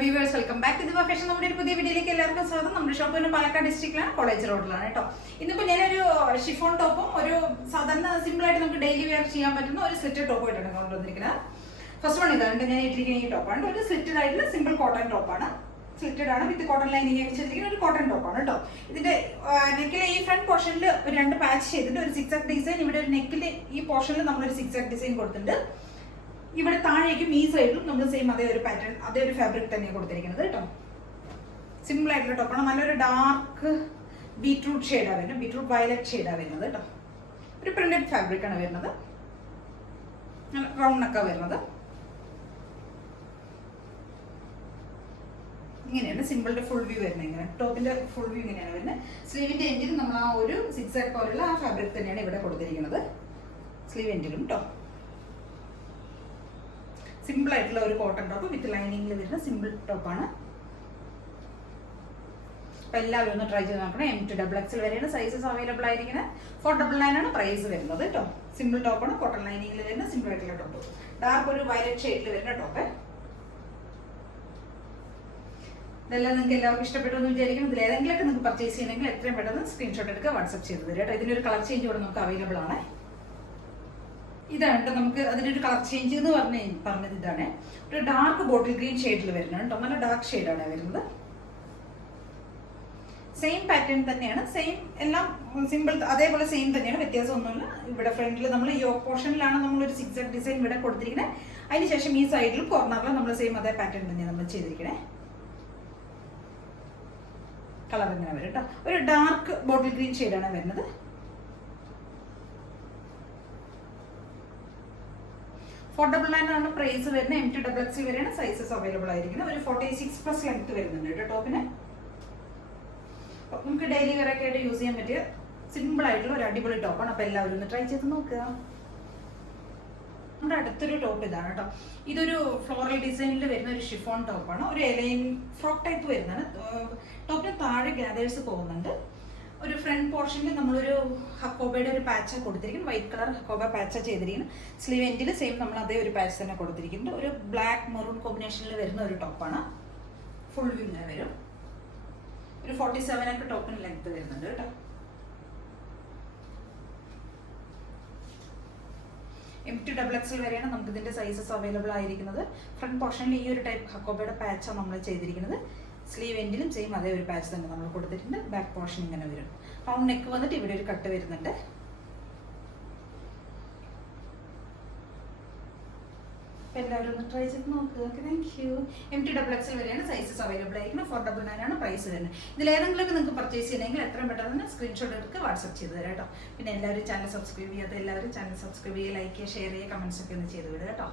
viewers, welcome back to the fashion. നമ്മുടെ ഒരു പുതിയ വീഡിയോയിലേക്ക് എല്ലാവർക്കും സ്വാഗതം. നമ്മുടെ ഷോപ്പ് എന്ന് പാലക്കാട് ഡിസ്ട്രിക്റ്റിലാണ്, കോളേജ് റോഡിലാണ് കേട്ടോ. ഇന്നിപ്പോൾ ഞാനൊരു ഷിഫോൺ ടോപ്പും ഒരു സാധാരണ സിമ്പിൾ ആയിട്ട് നമുക്ക് ഡെയിലി വെയർ ചെയ്യാൻ പറ്റുന്ന ഒരു സ്ലിറ്റഡ് ടോപ്പ് ആയിട്ടാണ് കൊണ്ടുവന്നിരിക്കുന്നത്. ഫസ്റ്റ് വൺ ഇതാണ് ഞാൻ ഇട്ടിരിക്കുന്ന ഈ ടോപ്പാണ്. ഒരു സ്ലിറ്റഡ് ആയിട്ടുള്ള സിമ്പിൾ കോട്ടൺ ടോപ്പാണ്. സ്ലിറ്റഡ് ആണ്, വിത്ത് കോട്ടൺ ലൈനിങ് വെച്ചിരിക്കുന്ന ഒരു കോട്ടൺ ടോപ്പാണ് കേട്ടോ. ഇതിന്റെ നെക്കിലെ ഈ ഫ്രണ്ട് പോർഷനിൽ ഒരു രണ്ട് പാച്ച് ചെയ്തിട്ട് ഒരു സിക്സ് ഡിസൈൻ, ഇവിടെ ഒരു നെക്കിന്റെ ഈ പോർഷനിൽ നമ്മളൊരു സിക്സ് ഡിസൈൻ കൊടുത്തിട്ടുണ്ട്. ഇവിടെ താഴേക്കും ഈ സൈഡിലും നമ്മൾ സെയിം അതേ ഒരു പാറ്റേൺ, അതേ ഒരു ഫാബ്രിക് തന്നെയാണ് കൊടുത്തിരിക്കുന്നത് കേട്ടോ. സിമ്പിൾ ആയിട്ടുള്ള ടോപ്പാണ്. നല്ലൊരു ഡാർക്ക് ബീട്രൂട്ട് ഷെയ്ഡാണ് വരുന്നത്, ബീട്രൂട്ട് വയലറ്റ് ഷെയ്ഡാണ് വരുന്നത് കേട്ടോ. ഒരു പ്രിന്റഡ് ഫാബ്രിക് ആണ് വരുന്നത്, റൗണ്ട് നെക്കാണ് വരുന്നത്. ഇങ്ങനെയാണ് സിമ്പിളിന്റെ ഫുൾ വ്യൂ വരുന്നത്. ഇങ്ങനെ ടോപ്പിന്റെ ഫുൾ വ്യൂ ഇങ്ങനെയാണ് വരുന്നത്. സ്ലീവിന്റെ എൻഡിൽ നമ്മൾ ആ ഒരു സിക്സ് പോലുള്ള ആ ഫാബ്രിക് തന്നെയാണ് ഇവിടെ കൊടുത്തിരിക്കുന്നത്, സ്ലീവ് എൻഡിലും കേട്ടോ. സിമ്പിൾ ആയിട്ടുള്ള ഒരു കോട്ടൺ ടോപ്പ് വിത്ത് ലൈനിങ്ങിൽ വരുന്ന സിമ്പിൾ ടോപ്പാണ്. അപ്പൊ എല്ലാവരും ഒന്ന് ട്രൈ ചെയ്ത് നോക്കണം. M2XXL വരെയാണ് സൈസസ് അവൈലബിൾ ആയിരിക്കുന്നത്. 499 ആണ് പ്രൈസ് വരുന്നത് കേട്ടോ. സിമ്പിൾ ടോപ്പാണ്, കോട്ടൺ ലൈനിങ്ങിൽ വരുന്ന സിമ്പിൾ ആയിട്ടുള്ള ടോപ്പ്. ഡാർക്ക് ഒരു വയലറ്റ് ഷെയ്ഡിൽ വരുന്ന ടോപ്പ്. ഇതെല്ലാം നിങ്ങൾക്ക് എല്ലാവർക്കും ഇഷ്ടപ്പെട്ടു എന്ന് വിചാരിക്കണം. ഇതിൽ ഏതെങ്കിലുമൊക്കെ നിങ്ങൾക്ക് പർച്ചേസ് ചെയ്യണമെങ്കിൽ എത്രയും പെട്ടെന്ന് സ്ക്രീൻഷോട്ട് എടുക്കുക, വാട്സ്ആപ്പ് ചെയ്ത് തരിക കേട്ടോ. ഇതിനൊരു കളർ ചേഞ്ച് കൂടെ നമുക്ക് അവൈലബിൾ ആണ്. ഇതാണ് നമുക്ക് അതിനൊരു കളർ ചേഞ്ച് എന്ന് പറഞ്ഞത് ഇതാണ്. ഒരു ഡാർക്ക് ബോട്ടിൽ ഗ്രീൻ ഷെയ്ഡിൽ വരുന്നത് കേട്ടോ. നല്ല ഡാർക്ക് ഷെയ്ഡാണ് വരുന്നത്. സെയിം പാറ്റേൺ തന്നെയാണ്, സെയിം എല്ലാം സിമ്പിൾ അതേപോലെ സെയിം തന്നെയാണ്, വ്യത്യാസമൊന്നുമില്ല. ഇവിടെ ഫ്രണ്ടിൽ നമ്മൾ ഈ പോർഷനിലാണ് നമ്മളൊരു സിക്സ് ഡിസൈൻ ഇവിടെ കൊടുത്തിരിക്കുന്നത്. അതിനുശേഷം ഈ സൈഡിലും കോർണറിലും നമ്മൾ സെയിം അതേ പാറ്റേൺ തന്നെയാണ് നമ്മൾ ചെയ്തിരിക്കണേ. കളർ ഇങ്ങനെ വരും കേട്ടോ. ഒരു ഡാർക്ക് ബോട്ടിൽ ഗ്രീൻ ഷെയ്ഡാണ് വരുന്നത്. 499 ആണ് പ്രൈസ് വരുന്നത്. M2XXL വരെയാണ് സൈസസ് അവൈലബിൾ ആയിരിക്കുന്നത്. ഒരു 46+ ലെങ്ത് വരുന്നുണ്ട് കേട്ടോ ടോപ്പിന്. നമുക്ക് ഡെയിലി വെയർ ഒക്കെ ആയിട്ട് യൂസ് ചെയ്യാൻ പറ്റിയ സിമ്പിൾ ആയിട്ടുള്ള ഒരു അടിപൊളി ടോപ്പാണ്. അപ്പൊ എല്ലാവരും ഒന്ന് ട്രൈ ചെയ്ത് നോക്കുക. നമ്മുടെ അടുത്തൊരു ടോപ്പ് ഇതാണ് കേട്ടോ. ഇതൊരു ഫ്ലോറൽ ഡിസൈനിൽ വരുന്ന ഒരു ഷിഫോൺ ടോപ്പാണ്. ഒരു എലൈൻ ഫ്രോക്ക് ടൈപ്പ് വരുന്നതാണ്. ടോപ്പിന് താഴെ ഗ്യാദേഴ്സ് പോകുന്നുണ്ട്. ഒരു ഫ്രണ്ട് പോർഷനിൽ നമ്മളൊരു ഹക്കോബയുടെ ഒരു പാച്ച കൊടുത്തിരിക്കും, വൈറ്റ് കളർ ഹക്കോബ പാച്ച ചെയ്തിരിക്കുന്നു. സ്ലീവ് എൻഡിൽ സെയിം നമ്മൾ അതേ ഒരു പാച്ച് തന്നെ കൊടുത്തിരിക്കുന്നുണ്ട്. ഒരു ബ്ലാക്ക് മെറൂൺ കോമ്പിനേഷനിൽ വരുന്ന ഒരു ടോപ്പാണ്. ഫുൾ വ്യൂ ഇങ്ങനെ വരും. ഒരു 47 ഒക്കെ ടോപ്പിന് ലെങ്ത് വരുന്നുണ്ട് കേട്ടോ. M2XXL വരെയാണ് നമുക്ക് ഇതിന്റെ സൈസസ് അവൈലബിൾ ആയിരിക്കുന്നത്. ഫ്രണ്ട് പോർഷനിൽ ഈ ഒരു ടൈപ്പ് ഹക്കോബയുടെ പാച്ചാണ് നമ്മൾ ചെയ്തിരിക്കുന്നത്. സ്ലീവ് എൻഡിലും സെയിം അതേ ഒരു പാച്ച് തന്നെ നമ്മൾ കൊടുത്തിട്ടുണ്ട്. ബാക്ക് പോർഷൻ ഇങ്ങനെ വരും. റൗണ്ട് നെക്ക് വന്നിട്ട് ഇവിടെ ഒരു കട്ട് വരുന്നുണ്ട്. എല്ലാവരും ഒന്ന് ട്രൈ ചെയ്ത് നോക്കുക. Thank you. M2XXL വരെയാണ് സൈസസ് അവൈലബിൾ ആയിരിക്കുന്നത്. 499 ആണ് പ്രൈസ് വരുന്നത്. ഇതിൽ ഏതെങ്കിലുമൊക്കെ നിങ്ങൾക്ക് പർച്ചേസ് ചെയ്യണമെങ്കിൽ എത്രയും പെട്ടെന്ന് സ്ക്രീൻഷോട്ട് എടുക്കുക, വാട്സ്ആപ്പ് ചെയ്ത് തരാം കേട്ടോ. പിന്നെ എല്ലാവരും ചാനൽ സബ്സ്ക്രൈബ് ചെയ്യാത്ത എല്ലാവരും ചാനൽ സബ്സ്ക്രൈബ് ചെയ്യുക, ലൈക്ക് ചെയ്യുക, ഷെയർ ചെയ്യുക, കമൻസ് ഒക്കെ ഒന്ന് ചെയ്ത് വിടുക കേട്ടോ.